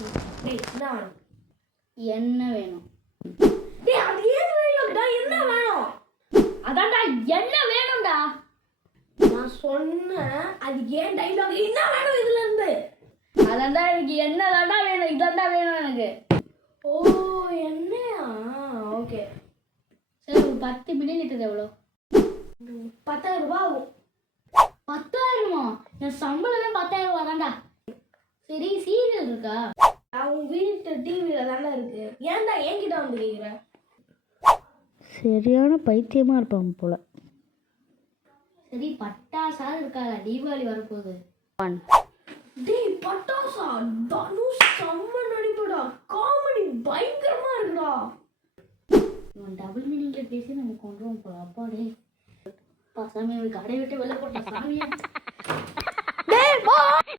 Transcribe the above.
டேய் என்ன வேணும்? என்ன வேணும்? டேய் அது ஏன் டைலாக்டா? என்ன வேணும்? அதான்டா என்ன வேணும்டா? நான் சொன்னேன் அது ஏன் டைலாக்? என்ன வேணும் இதுல இருந்து? அதான்டா எனக்கு என்னதான்டா வேணும்? இதான்டா வேணும் எனக்கு. ஓ என்னையா? ஓகே சரி ஒரு 10 மில்லிலிட்டர் எவ்வளோ? 10,000 ரூபாய் ஆகும். 10,000மா? என் சம்பளமே 10,000 ரூபாதான்டா. சரி சீரியல் இருக்கா? அவங்க வீட்டு டிவியில தானே இருக்கு. ஏன்டா என்கிட்ட வந்து கேக்குற? சரியான பைத்தியமா இருப்பாங்க போல. சரி பட்டாசாவது இருக்காதா? தீபாவளி வரப்போகுது. டேய் பட்டாசா தனுஷ் செம்ம நடிப்புடா. காமெடி பயங்கரமா இருக்குடா. இவன் டபுள் மீனிங்ல பேசி நம்ம கொண்டுருவோம் போல. அப்பாடே பசங்க கடை விட்டு வெளில போட்ட சாமியா.